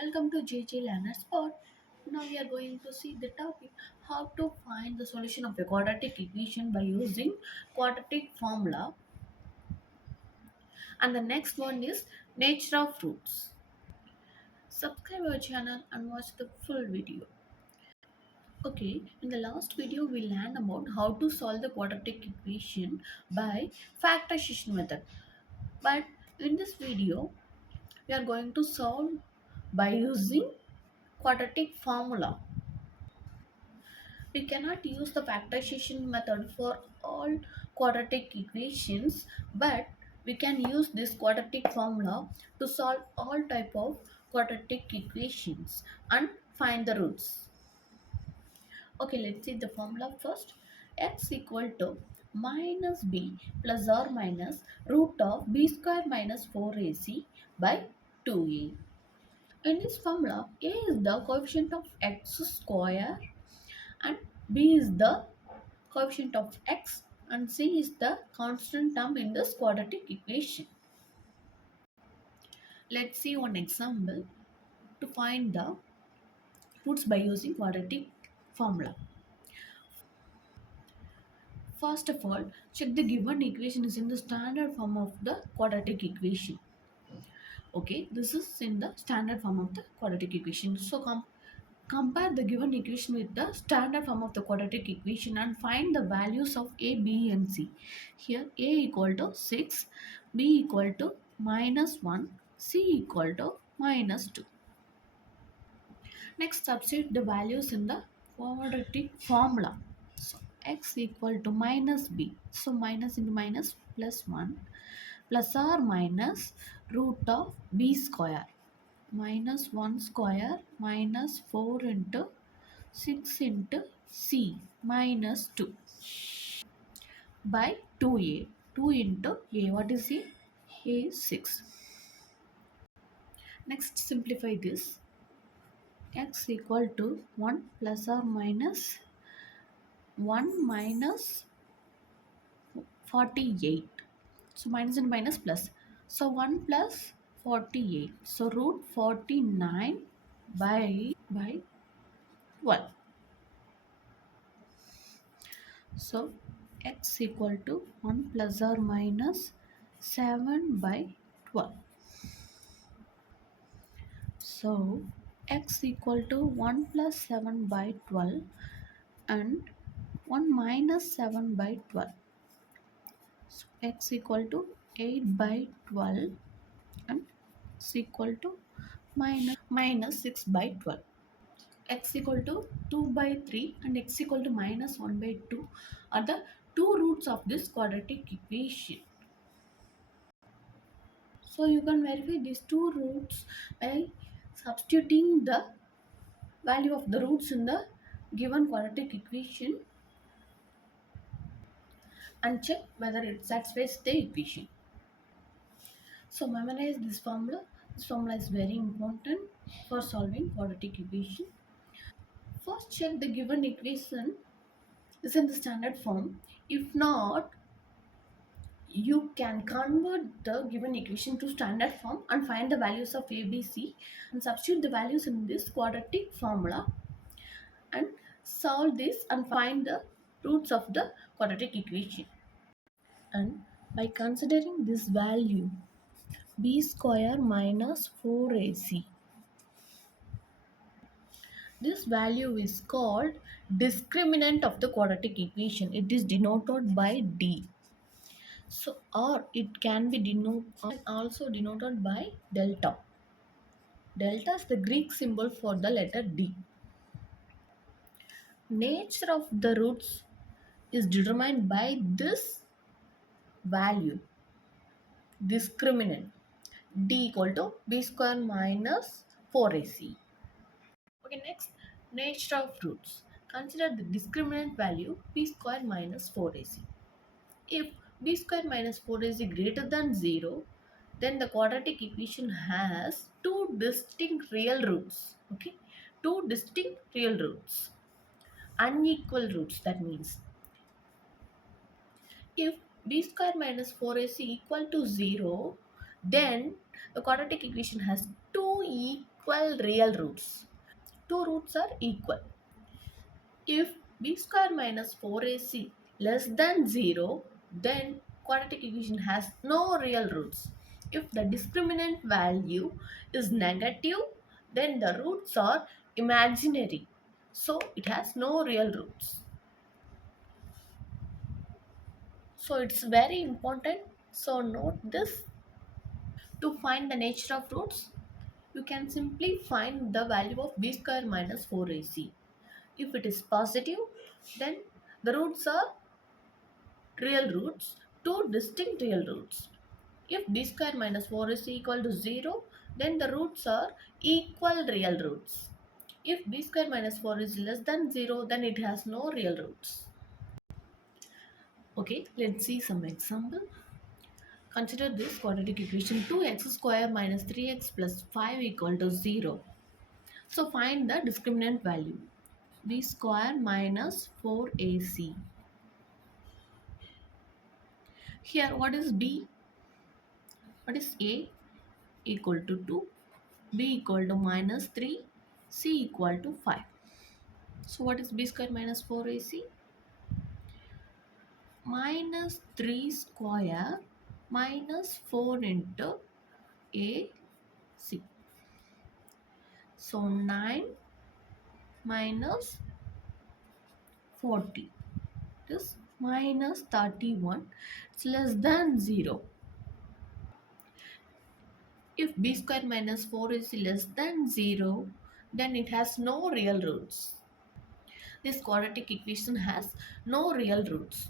Welcome to JJ Learner Spot. Now we are going to see the topic how to find the solution of a quadratic equation by using quadratic formula, and the next one is nature of roots. Subscribe our channel and watch the full video. Okay, in the last video we learned about how to solve the quadratic equation by factorization method. But in this video we are going to solve by using quadratic formula. We cannot use the factorization method for all quadratic equations, but we can use this quadratic formula to solve all type of quadratic equations and find the roots. Okay, let's see the formula first. X equal to minus b plus or minus root of b square minus 4ac by 2a. In this formula, a is the coefficient of x square and b is the coefficient of x and c is the constant term in this quadratic equation. Let's see one example to find the roots by using quadratic formula. First of all, check the given equation is in the standard form of the quadratic equation. Okay, this is in the standard form of the quadratic equation. So compare the given equation with the standard form of the quadratic equation and find the values of a, b and c. Here a equal to 6, b equal to minus 1, c equal to minus 2. Next, substitute the values in the quadratic formula. So x equal to minus b. So minus into minus plus 1 plus or minus root of b square minus 1 square minus 4 into 6 into c minus 2 by 2a. 2 into a, what is a? A is 6. Next, simplify this. X equal to 1 plus or minus 1 minus 48. So minus and minus plus. So 1 plus 48. So root 49 by 12. So x equal to 1 plus or minus 7 by 12. So x equal to 1 plus 7 by 12 and 1 minus 7 by 12. So x equal to 8 by 12 and x equal to minus 6 by 12. X equal to 2 by 3 and x equal to minus 1 by 2 are the two roots of this quadratic equation. So you can verify these two roots by substituting the value of the roots in the given quadratic equation and check whether it satisfies the equation. So memorize this formula. This formula is very important for solving quadratic equation. First, check the given equation is in the standard form. If not, you can convert the given equation to standard form and find the values of a, b, c and substitute the values in this quadratic formula and solve this and find the roots of the quadratic equation. And by considering this value b square minus 4ac, this value is called discriminant of the quadratic equation. It is denoted by d. So or it can be also denoted by delta. Delta is the Greek symbol for the letter d. Nature of the roots is determined by this value, discriminant, d equal to b square minus 4ac. Okay, next, nature of roots. Consider the discriminant value b square minus 4ac. If b square minus 4ac greater than 0, then the quadratic equation has two distinct real roots. Okay, two distinct real roots, unequal roots. That means if b square minus 4ac equal to 0, then the quadratic equation has two equal real roots. Two roots are equal. If b square minus 4ac less than 0, then quadratic equation has no real roots. If the discriminant value is negative, then the roots are imaginary. So it has no real roots. So it's very important. So note this. To find the nature of roots, you can simply find the value of b square minus 4ac. If it is positive, then the roots are real roots, two distinct real roots. If b square minus 4 is equal to 0, then the roots are equal real roots. If b square minus 4 is less than 0, then it has no real roots. Okay, let's see some example. Consider this quadratic equation 2x square minus 3x plus 5 equal to 0. So find the discriminant value. B square minus 4ac. Here what is b? What is a? Equal to 2, b equal to minus 3, c equal to 5. So what is b square minus 4ac? Minus 3 square minus 4 into ac. So 9 minus 40 is minus 31. It's less than 0. If b square minus 4 is less than 0, then it has no real roots. This quadratic equation has no real roots.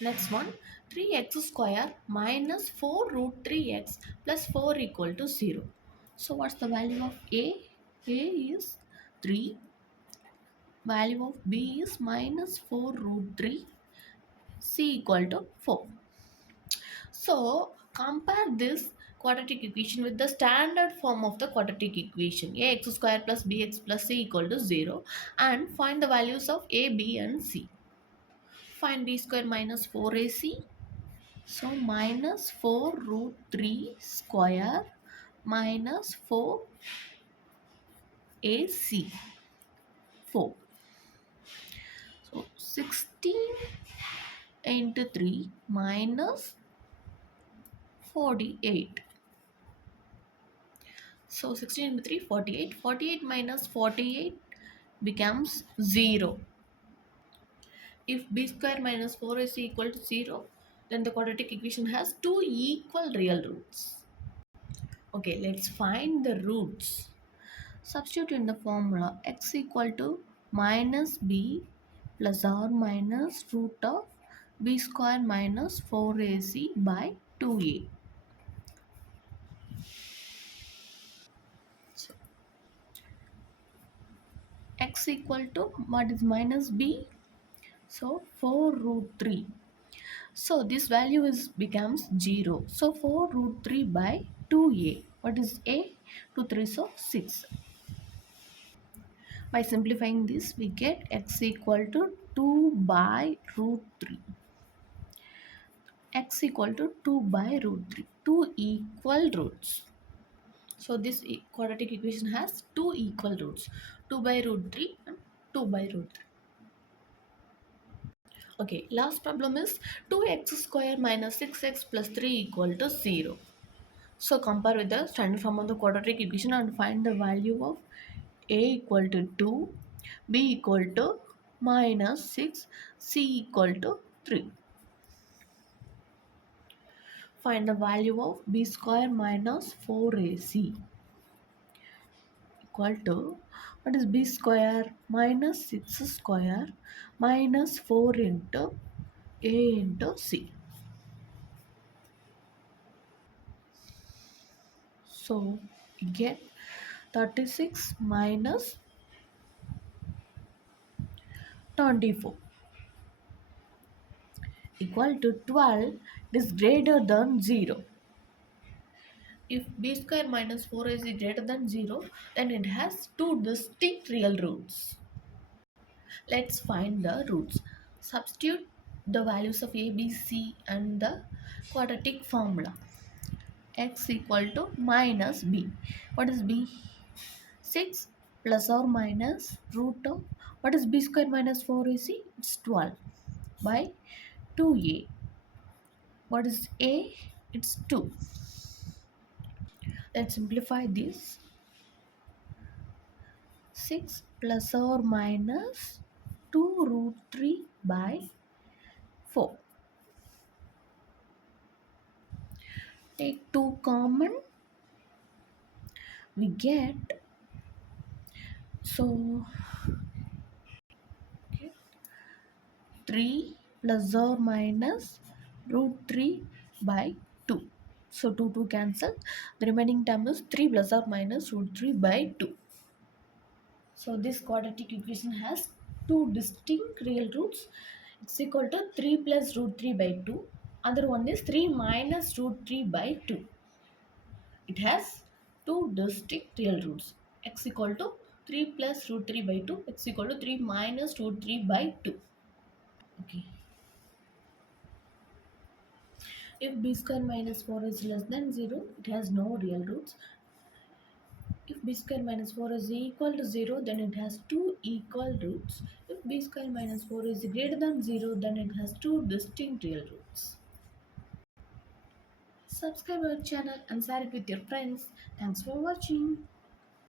Next one, 3x square minus 4 root 3x plus 4 equal to 0. So what's the value of a? A is 3. Value of b is minus 4 root 3. C equal to 4. So compare this quadratic equation with the standard form of the quadratic equation ax square plus bx plus c equal to 0 and find the values of a, b and c. Find b square minus 4ac. So minus 4 root 3 square minus 4 ac 4. So 16 into 3 minus 48. So 16 into 3 48. 48 minus 48 becomes 0. If b square minus 4ac equal to 0, then the quadratic equation has two equal real roots. Okay, let's find the roots. Substitute in the formula x equal to minus b plus or minus root of b square minus 4ac by 2a. So, x equal to what is minus b? So 4 root 3. So this value is becomes 0. So 4 root 3 by 2a. What is a? 2 3 so 6. By simplifying this, we get x equal to 2 by root 3. X equal to 2 by root 3. Two equal roots. So this quadratic equation has two equal roots. 2 by root 3 and 2 by root 3. Okay, last problem is 2x square minus 6x plus 3 equal to 0. So compare with the standard form of the quadratic equation and find the value of a equal to 2, b equal to minus 6, c equal to 3. Find the value of b square minus 4ac equal to what is b square minus 6 square minus 4 into a into c. So we get 36 minus 24 equal to 12 is greater than 0. If b square minus 4 is greater than 0, then it has two distinct real roots. Let's find the roots. Substitute the values of a, b, c and the quadratic formula. x equal to minus b. What is b? 6 plus or minus root of, what is b square minus 4ac? It's 12 by 2a. What is a? It's 2. Let's simplify this. 6 plus or minus 2 root 3 by 4. Take 2 common. We get, so 3 plus or minus root 3 by 2. So 2 2 cancel. The remaining term is 3 plus or minus root 3 by 2. So this quadratic equation has two distinct real roots. It's equal to 3 plus root 3 by 2. Other one is 3 minus root 3 by 2. It has two distinct real roots. X equal to 3 plus root 3 by 2. X equal to 3 minus root 3 by 2. Okay. If b square minus 4 is less than 0, it has no real roots. If b square minus 4 is equal to 0, then it has two equal roots. If b square minus 4 is greater than 0, then it has two distinct real roots. Subscribe our channel and share it with your friends. Thanks for watching.